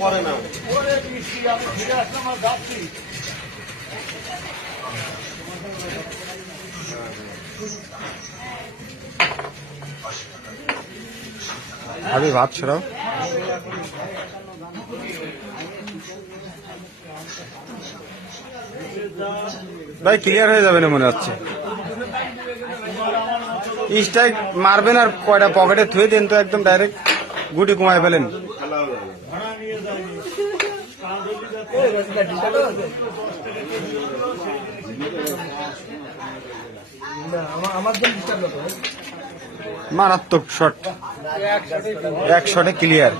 পরে না আমি ভাত ছড়াও ভাই ক্লিয়ার হয়ে যাবে না মনে হচ্ছে স্ট্রাইক মারবেন আর কয়টা পকেটে থুয়ে দেন তো একদম ডাইরেক্ট গুটি কমায় ফেলেন মারাত্মক শট এক শটে ক্লিয়ার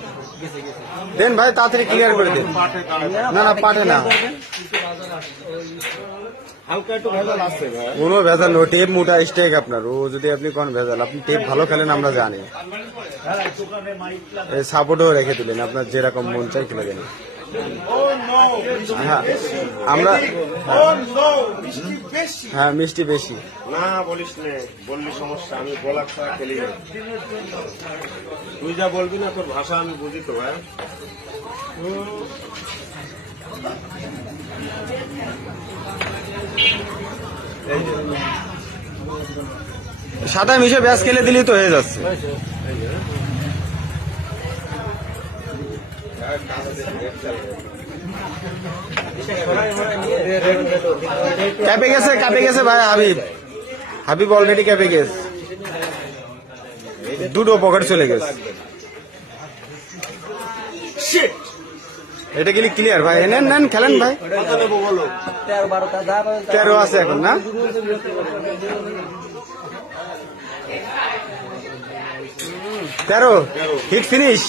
দেন ভাই তাড়াতাড়ি ক্লিয়ার করে দেন না না পারে না কোনো ভেজাল নো টেপ মোটা স্ট্রাইক আপনার ও যদি আপনি কোন ভেজাল আপনি টেপ ভালো খেলেন আমরা জানি সাপোর্টও রেখে দিলেন আপনার যেরকম মন চাই খেলে দেন হ্যাঁ আমরা হ্যাঁ মিষ্টি বেশি না বলিস না বললি সমস্যা আমি বলার ছাড়া খেলি না তুই যা বলবি না তোর ভাষা আমি বুঝি তো ভাই সাদা মিশে ব্যাস খেলে দিলেই তো হয়ে যাচ্ছে ক্যাপে গেছে ভাই হাবিব অলরেডি ক্যাপে গেছে দুটো পকেট চলে গেছে এটা গেলে ক্লিয়ার ভাই নেন নেন খেলেন ভাই 13 আছে এখন না তেরো হিট ফিনিশ